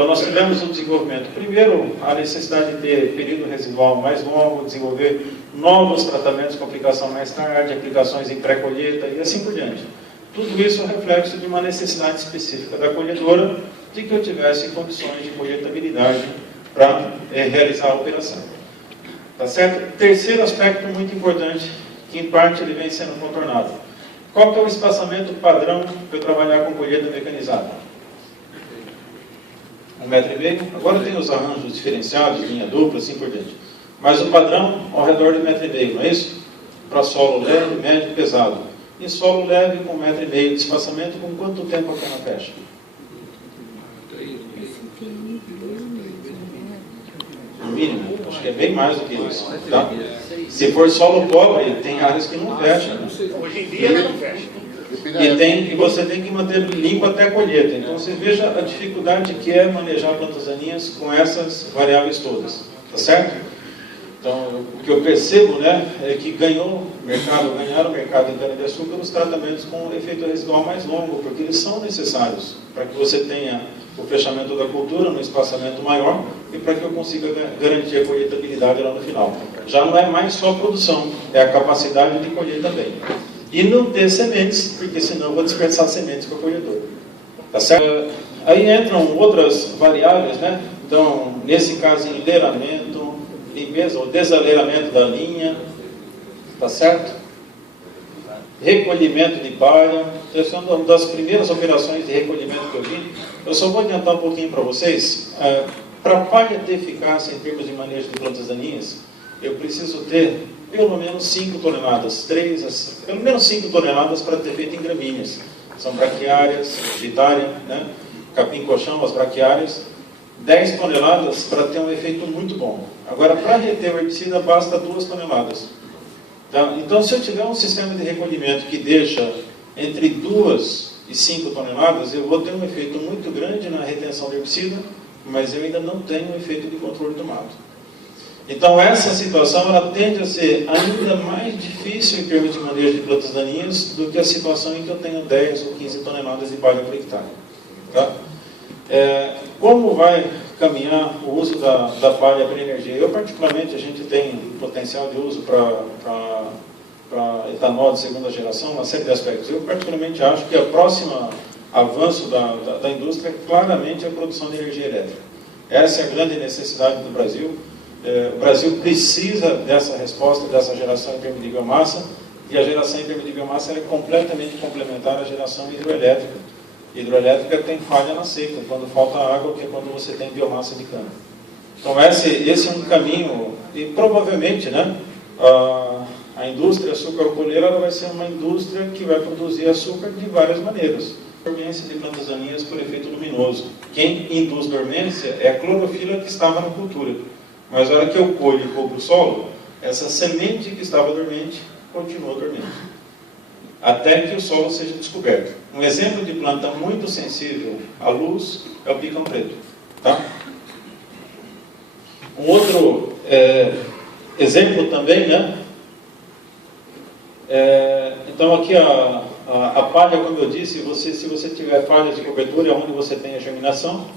Então, nós tivemos o desenvolvimento, primeiro, a necessidade de ter período residual mais longo, desenvolver novos tratamentos com aplicação mais tarde, aplicações em pré-colheita e assim por diante. Tudo isso é reflexo de uma necessidade específica da colhedora de que eu tivesse condições de colheitabilidade para realizar a operação. Tá certo? Terceiro aspecto muito importante, que em parte ele vem sendo contornado. Qual que é o espaçamento padrão para eu trabalhar com colheita mecanizada? 1,5 metro. Agora tem os arranjos diferenciados, linha dupla, assim por diante. Mas o padrão ao redor de 1,5 metro, não é isso? Para solo leve, médio e pesado. Em solo leve, com 1,5 metro de espaçamento, com quanto tempo a cana fecha? No mínimo, acho que é bem mais do que isso. Tá? Se for solo pobre, tem áreas que não fecham. Né? Hoje em dia não fecha. E você tem que manter limpo até a colheita. Então você veja a dificuldade que é manejar plantas daninhas com essas variáveis todas. Tá certo? Então, o que eu percebo, né, é que ganharam o mercado em cana-de-açúcar os tratamentos com efeito residual mais longo, porque eles são necessários para que você tenha o fechamento da cultura no espaçamento maior e para que eu consiga garantir a colheitabilidade lá no final. Já não é mais só a produção, é a capacidade de colher também. E não ter sementes, porque senão eu vou desperdiçar sementes para o colhedor. Tá certo? Aí entram outras variáveis, né? Então, nesse caso, enleiramento, limpeza ou desaleiramento da linha, tá certo? Recolhimento de palha. Essa é uma das primeiras operações de recolhimento que eu vi. Eu só vou adiantar um pouquinho para vocês. Para a palha ter eficácia em termos de manejo de plantas daninhas, eu preciso ter pelo menos 5 toneladas, pelo menos 5 toneladas para ter feito em gramíneas. São braquiárias, gitária, né? Capim-colchão, as braquiárias. 10 toneladas para ter um efeito muito bom. Agora, para reter o herbicida, basta 2 toneladas. Tá? Então, se eu tiver um sistema de recolhimento que deixa entre 2 e 5 toneladas, eu vou ter um efeito muito grande na retenção do herbicida, mas eu ainda não tenho um efeito de controle do mato. Então, essa situação ela tende a ser ainda mais difícil em termos de manejo de plantas daninhas do que a situação em que eu tenho 10 ou 15 toneladas de palha por hectare. Tá? Como vai caminhar o uso da palha para energia? Eu, particularmente, a gente tem potencial de uso para etanol de segunda geração, uma série de aspectos. Eu, particularmente, acho que o próximo avanço da indústria é claramente a produção de energia elétrica. Essa é a grande necessidade do Brasil. O Brasil precisa dessa resposta, dessa geração em termos de biomassa, e a geração em termos de biomassa é completamente complementar à geração hidroelétrica. Hidroelétrica tem falha na seca, quando falta água, que é quando você tem biomassa de cana. Então esse é um caminho, e provavelmente, né, a indústria açúcar-alcooleira ela vai ser uma indústria que vai produzir açúcar de várias maneiras. Dormência de plantas daninhas por efeito luminoso. Quem induz dormência é a clorofila que estava na cultura. Mas na hora que eu colho e cubro o solo, essa semente que estava dormente continua dormente, até que o solo seja descoberto. Um exemplo de planta muito sensível à luz é o picão preto. Tá? Um outro exemplo também, né? Então aqui a palha, como eu disse, se você tiver falhas de cobertura é onde você tem a germinação.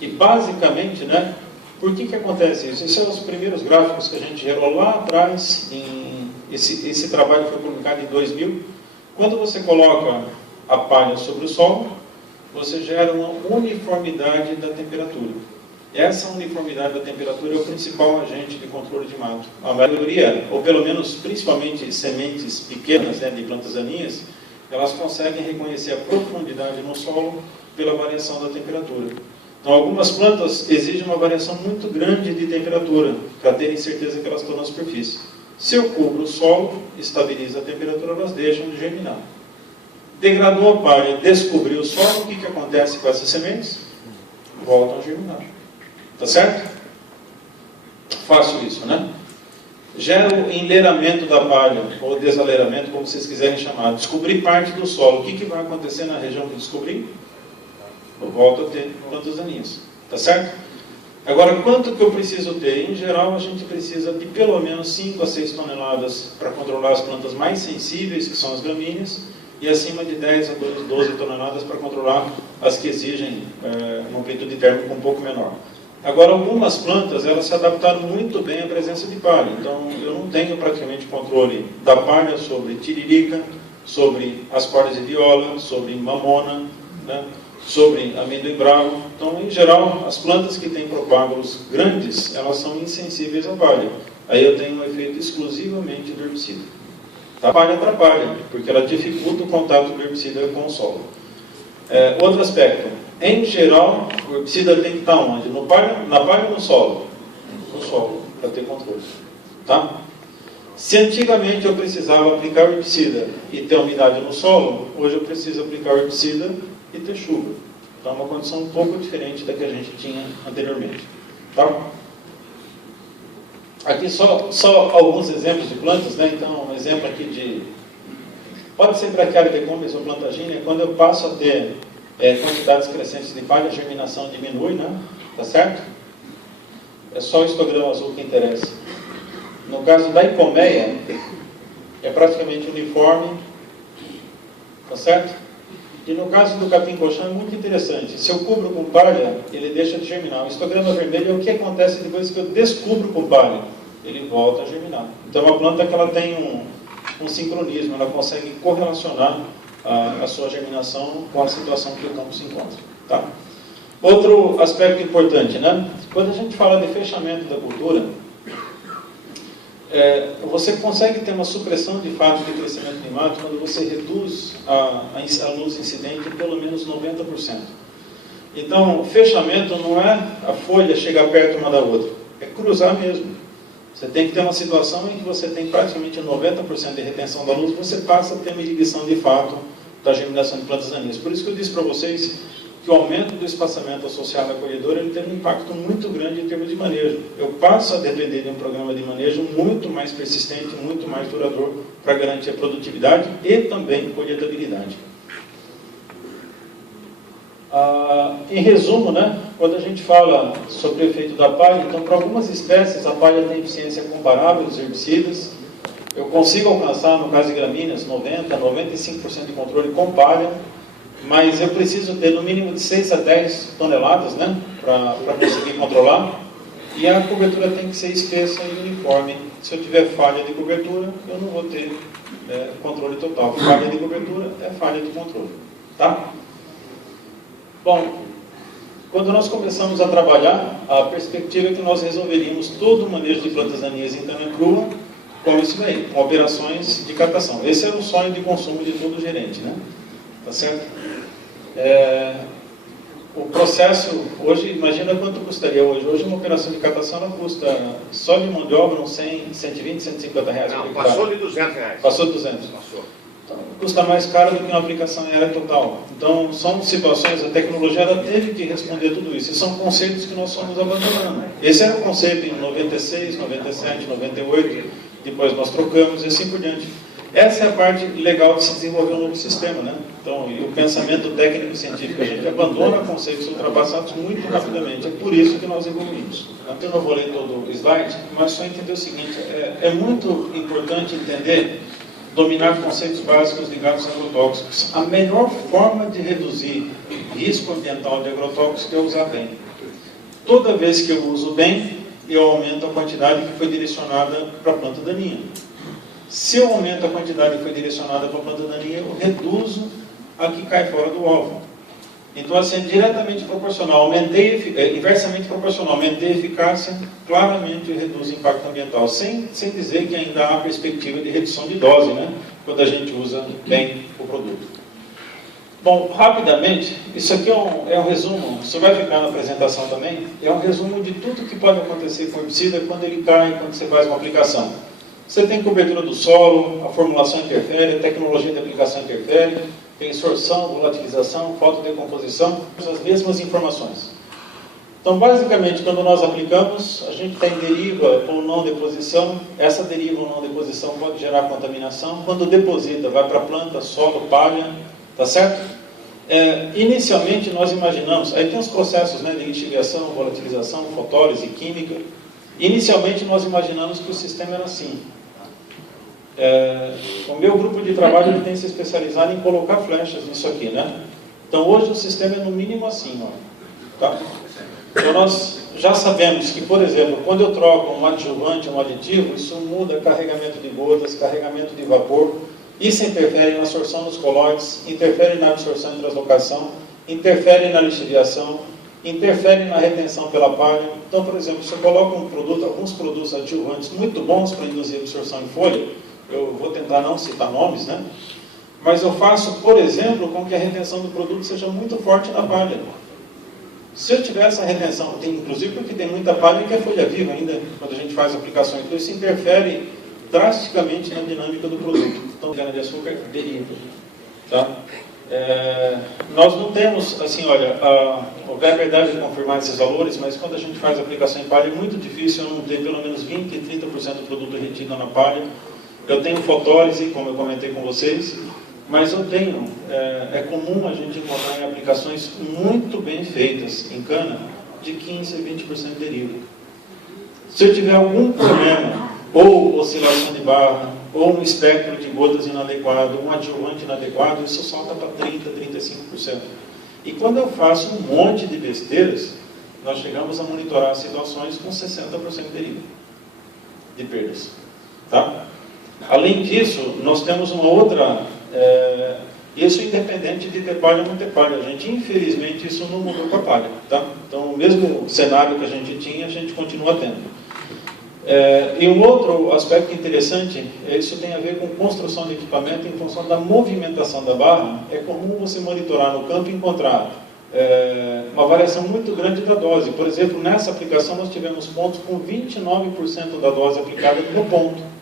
E basicamente, né? Por que acontece isso? Esses são os primeiros gráficos que a gente gerou lá atrás. Esse trabalho foi publicado em 2000. Quando você coloca a palha sobre o solo, você gera uma uniformidade da temperatura. Essa uniformidade da temperatura é o principal agente de controle de mato. A maioria, ou pelo menos principalmente sementes pequenas, né, de plantas daninhas, elas conseguem reconhecer a profundidade no solo pela variação da temperatura. Então, algumas plantas exigem uma variação muito grande de temperatura para terem certeza que elas estão na superfície. Se eu cubro o solo, estabiliza a temperatura, elas deixam de germinar. Degradou a palha, descobriu o solo, o que acontece com essas sementes? Voltam a germinar. Tá certo? Fácil isso, né? Gera o enleiramento da palha, ou desaleiramento, como vocês quiserem chamar. Descobrir parte do solo. O que vai acontecer na região que eu descobri? Eu volto a ter plantas daninhas. Tá certo? Agora, quanto que eu preciso ter? Em geral, a gente precisa de pelo menos 5 a 6 toneladas para controlar as plantas mais sensíveis, que são as gramíneas, e acima de 10 a 12 toneladas para controlar as que exigem uma amplitude térmica um pouco menor. Agora, algumas plantas, elas se adaptaram muito bem à presença de palha. Então, eu não tenho praticamente controle da palha sobre tiririca, sobre ascórias de viola, sobre mamona, né, sobre amendoim bravo. Então, em geral, as plantas que têm propágulos grandes, elas são insensíveis à palha. Aí eu tenho um efeito exclusivamente do herbicida. A palha atrapalha, porque ela dificulta o contato do herbicida com o solo. Outro aspecto, em geral, o herbicida tem que estar onde? Na palha ou no solo? No solo, para ter controle. Tá? Se antigamente eu precisava aplicar o herbicida e ter umidade no solo, hoje eu preciso aplicar o herbicida e ter chuva. Então é uma condição um pouco diferente da que a gente tinha anteriormente. Tá? Aqui só alguns exemplos de plantas, né? Então, um exemplo aqui de... Pode ser braquiária decumbens ou plantagínia, quando eu passo a ter quantidades crescentes de palha, a germinação diminui, né? Tá certo? É só o histograma azul que interessa. No caso da ipomeia, é praticamente uniforme, tá certo? E no caso do capim-colchão é muito interessante. Se eu cubro com palha, ele deixa de germinar. O histograma vermelho é o que acontece depois que eu descubro com palha. Ele volta a germinar. Então, é uma planta que ela tem um sincronismo, ela consegue correlacionar a sua germinação com a situação que o campo se encontra. Tá? Outro aspecto importante, né? Quando a gente fala de fechamento da cultura, você consegue ter uma supressão de fato de crescimento climático quando você reduz a luz incidente em pelo menos 90%. Então, fechamento não é a folha chegar perto uma da outra, é cruzar mesmo. Você tem que ter uma situação em que você tem praticamente 90% de retenção da luz, você passa a ter uma inibição de fato da germinação de plantas daninhas. Por isso que eu disse para vocês que o aumento do espaçamento associado à colhedora ele tem um impacto muito grande em termos de manejo. Eu passo a depender de um programa de manejo muito mais persistente, muito mais duradouro para garantir a produtividade e também colheitabilidade. Em resumo, né, quando a gente fala sobre o efeito da palha, então para algumas espécies a palha tem eficiência comparável aos herbicidas. Eu consigo alcançar, no caso de gramíneas, 90%, 95% de controle com palha, mas eu preciso ter no mínimo de 6 a 10 toneladas, né, para conseguir controlar. E a cobertura tem que ser espessa e uniforme. Se eu tiver falha de cobertura, eu não vou ter controle total. Falha de cobertura é falha de controle. Tá? Bom, quando nós começamos a trabalhar, a perspectiva é que nós resolveríamos todo o manejo de plantas daninhas em cana crua com isso daí, com operações de captação. Esse era o sonho de consumo de todo gerente, né? Tá certo? O processo, hoje, imagina quanto custaria hoje. Hoje uma operação de captação ela custa, só de mão de obra, uns 100, 120, 150 reais. Não, passou de 200 reais. Passou de 200. Passou. Então, custa mais caro do que uma aplicação em área total. Então, são situações, a tecnologia ela teve que responder tudo isso. E são conceitos que nós fomos abandonando. Esse era o conceito em 96, 97, 98, depois nós trocamos e assim por diante. Essa é a parte legal de se desenvolver um novo sistema, né? Então, e o pensamento técnico-científico, a gente abandona conceitos ultrapassados muito rapidamente. É por isso que nós evoluímos. Eu não vou ler todo o slide, mas só entender o seguinte, é muito importante entender, dominar conceitos básicos ligados a agrotóxicos. A melhor forma de reduzir risco ambiental de agrotóxicos é usar bem. Toda vez que eu uso bem, eu aumento a quantidade que foi direcionada para a planta daninha. Se eu aumento a quantidade que foi direcionada para a planta daninha, eu reduzo a que cai fora do alvo. Então, assim, é diretamente proporcional. Inversamente proporcional. Aumentei a eficácia, claramente reduz o impacto ambiental. Sem dizer que ainda há perspectiva de redução de dose, né? Quando a gente usa bem o produto. Bom, rapidamente, isso aqui é um resumo, isso vai ficar na apresentação também, é um resumo de tudo que pode acontecer com o herbicida quando ele cai, quando você faz uma aplicação. Você tem cobertura do solo, a formulação interfere, a tecnologia de aplicação interfere, tem sorção, volatilização, fotodecomposição, as mesmas informações. Então, basicamente, quando nós aplicamos, a gente tem deriva ou não deposição. Essa deriva ou não deposição pode gerar contaminação. Quando deposita, vai para a planta, solo, palha, tá certo? Inicialmente, nós imaginamos, aí tem os processos, né, de lixiviação, volatilização, fotólise, química. Inicialmente, nós imaginamos que o sistema era assim. O meu grupo de trabalho ele tem se especializado em colocar flechas nisso aqui, né? Então, Então hoje o sistema é no mínimo assim, ó, tá? Então nós já sabemos que, por exemplo, quando eu troco um adjuvante, um aditivo, isso muda carregamento de gotas, carregamento de vapor, isso interfere na absorção dos colóides, interfere na absorção e translocação, interfere na lixiviação, interfere na retenção pela palha. Então, por exemplo, se eu coloco um produto, alguns produtos adjuvantes muito bons para induzir absorção em folha, eu vou tentar não citar nomes, né? Mas eu faço, por exemplo, com que a retenção do produto seja muito forte na palha. Se eu tiver essa retenção, inclusive porque tem muita palha que é folha viva ainda, quando a gente faz aplicações, então isso interfere drasticamente na dinâmica do produto. Então, cana de açúcar deriva. Tá? Nós não temos, assim, olha, a verdade de confirmar esses valores, mas quando a gente faz aplicação em palha, é muito difícil eu não ter pelo menos 20% e 30% do produto retido na palha. Eu tenho fotólise, como eu comentei com vocês, mas eu tenho, é comum a gente encontrar em aplicações muito bem feitas em cana, de 15% a 20% deriva. Se eu tiver algum problema, ou oscilação de barra, ou um espectro de gotas inadequado, um adjuvante inadequado, isso solta para 30%, 35%. E quando eu faço um monte de besteiras, nós chegamos a monitorar situações com 60% de deriva, de perdas. Tá? Além disso, nós temos uma outra... isso independente de ter palha ou não ter palha. A gente, infelizmente, isso não mudou com a palha. Tá? Então, o mesmo cenário que a gente tinha, a gente continua tendo. E um outro aspecto interessante, isso tem a ver com construção de equipamento em função da movimentação da barra. É comum você monitorar no campo e encontrar uma variação muito grande da dose. Por exemplo, nessa aplicação nós tivemos pontos com 29% da dose aplicada no ponto.